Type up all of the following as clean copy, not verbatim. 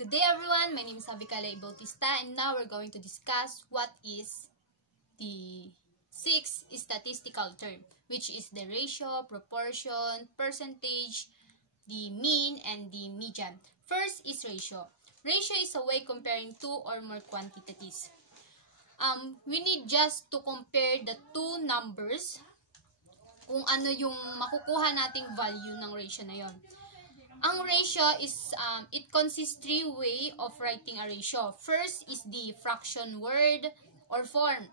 Good day everyone, my name is Abicala Bautista and now we're going to discuss what is the sixth statistical term, which is the ratio, proportion, percentage, the mean, and the median. First is ratio. Ratio is a way comparing two or more quantities. We need just to compare the two numbers kung ano yung makukuha nating value ng ratio na yon. Ang ratio is, it consists three ways of writing a ratio. First is the fraction word or form,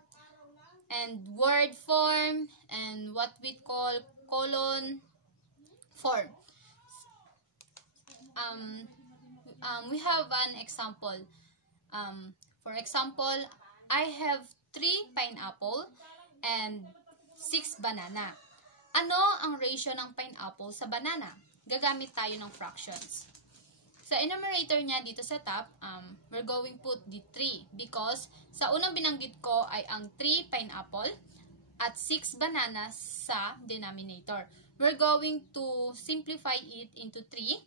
and word form, and what we call colon form. We have an example. For example, I have 3 pineapple and 6 banana. Ano ang ratio ng pineapple sa banana? Gagamit tayo ng fractions. Sa enumerator niya dito sa top, we're going to put the 3 because sa unang binanggit ko ay ang 3 pineapple at 6 bananas sa denominator. We're going to simplify it into 3.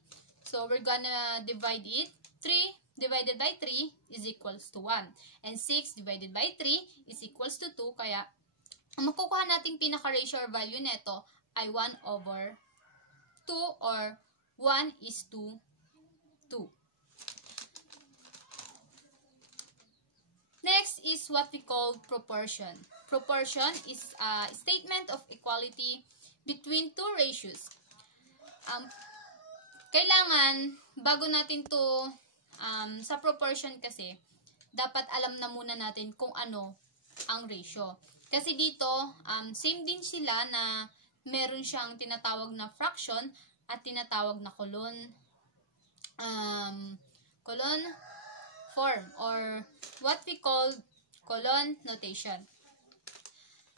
So, we're gonna divide it. 3 divided by 3 is equals to 1. And 6 divided by 3 is equals to 2. Kaya, ang makukuha nating pinaka-ratio or value neto ay 1 over 2 or 1:2. Next is what we call proportion. Proportion is a statement of equality between two ratios. Kailangan, bago natin to, sa proportion kasi, dapat alam na muna natin kung ano ang ratio. Kasi dito, same din sila na meron siyang tinatawag na fraction at tinatawag na colon form or what we call colon notation.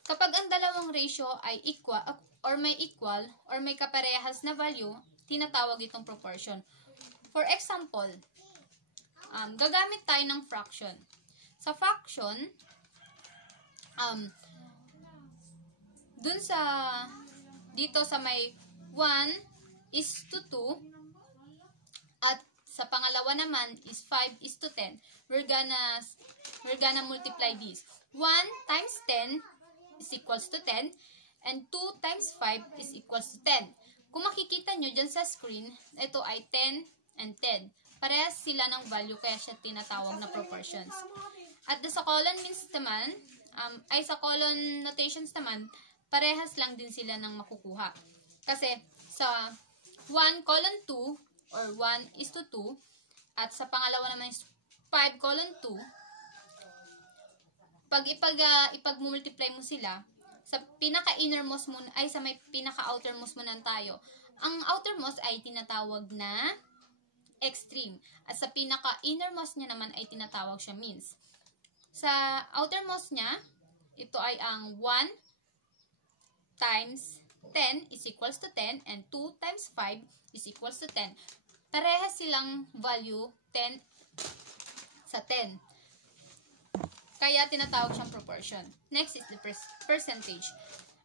Kapag ang dalawang ratio ay equal or may kaparehas na value, tinatawag itong proportion. For example, gagamit tayo ng fraction. Sa fraction, dun sa dito sa may 1:2 at sa pangalawa naman is 5:10. We're gonna multiply this. 1 times 10 is equals to 10 and 2 times 5 is equals to 10. Kung makikita nyo dyan sa screen, ito ay 10 and 10. Parehas sila ng value kaya siya tinatawag na proportions. At sa colon means naman, sa colon notations naman, parehas lang din sila ng makukuha. Kasi sa 1:2 or 1:2 at sa pangalawa naman is 5:2, pag ipag-multiply mo sila, sa pinaka-innermost mo ay sa may pinaka-outermost mo nan tayo. Ang outermost ay tinatawag na extreme at sa pinaka-innermost niya naman ay tinatawag siya means. Sa outermost niya, ito ay ang 1 times 10 is equals to 10 and 2 times 5 is equals to 10. Parehas silang value 10 sa 10. Kaya tinatawag siyang proportion. Next is the percentage.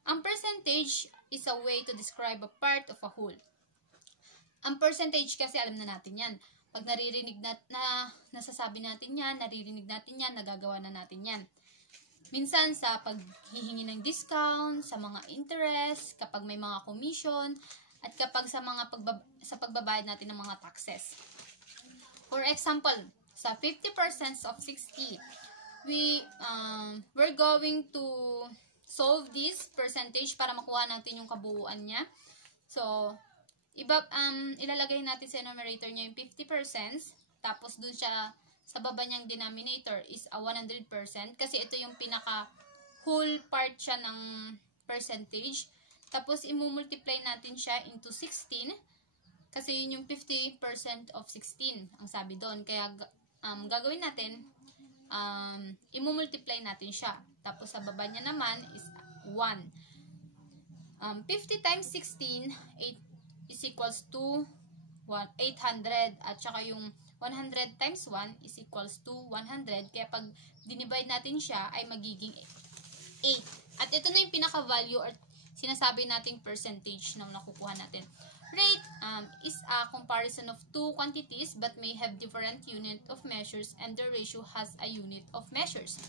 Ang percentage is a way to describe a part of a whole. Ang percentage kasi alam na natin yan. Pag naririnig nasasabi natin yan, naririnig natin yan, nagagawa na natin yan. Minsan sa paghihingi ng discount, sa mga interest, kapag may mga commission, at kapag sa pagbabayad natin ng mga taxes. For example, sa 50% of 60, we're going to solve this percentage para makuha natin yung kabuuan niya. So, ilalagay natin sa numerator niya yung 50%, tapos dun siya sa baba niyang denominator is a 100% kasi ito yung pinaka whole part siya ng percentage. Tapos imumultiply natin siya into 16 kasi yun yung 50% of 16 ang sabi doon. Kaya gagawin natin, imumultiply natin siya. Tapos sa baba niya naman is 1. 50 times 16 is equals to 800 at saka yung 100 times 1 is equals to 100. Kaya pag dinivide natin siya ay magiging 8. At ito na yung pinaka-value or sinasabi nating percentage na nakukuha natin. Rate is a comparison of two quantities but may have different unit of measures, and the ratio has a unit of measures.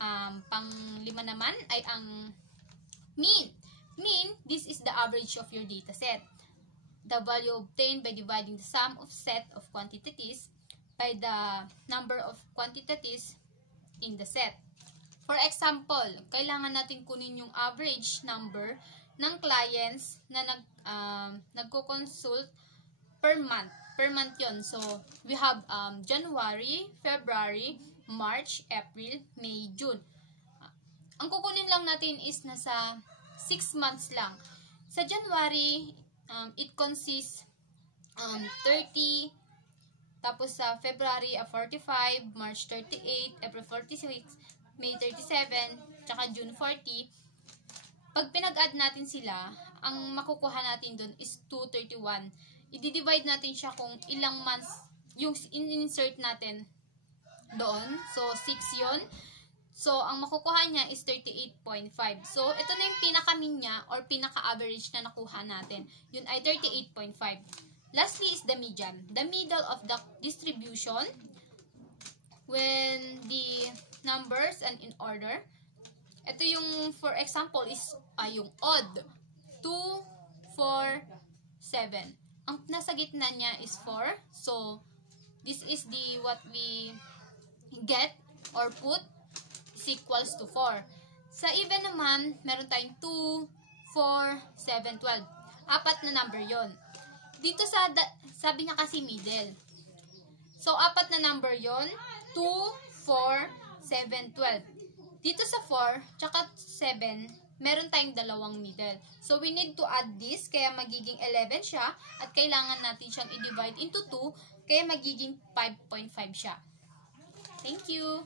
Pang-5 naman ay ang mean. Mean, this is the average of your data set. The value obtained by dividing the sum of set of quantities by the number of quantities in the set. For example, kailangan natin kunin yung average number ng clients na nagko-consult per month. Per month yun. So, we have January, February, March, April, May, June. Ang kukunin lang natin is nasa 6 months lang. Sa January, it consists 30, tapos sa February, 45, March 38, April 46, May 37, tsaka June 40. Pag pinag-add natin sila, ang makukuha natin dun is 231. I-divide natin siya kung ilang months yung in-insert natin doon. So, 6 yon. So, ang makukuha niya is 38.5. So, ito na yung pinaka-mean niya or pinaka-average na nakuha natin. Yun ay 38.5. Lastly is the median. The middle of the distribution when the numbers and in order. Ito yung, for example, is yung odd. 2, 4, 7. Ang nasa gitna niya is 4. So, this is the what we get or put is equals to 4. Sa even naman, meron tayong 2, 4, 7, 12. 4 na number yon. Dito sabi niya kasi middle. So, 4 na number yon. 2, 4, 7, 12. Dito sa 4, tsaka 7, meron tayong dalawang middle. So, we need to add this, kaya magiging 11 siya, at kailangan natin siyang i-divide into 2, kaya magiging 5.5 siya. Thank you!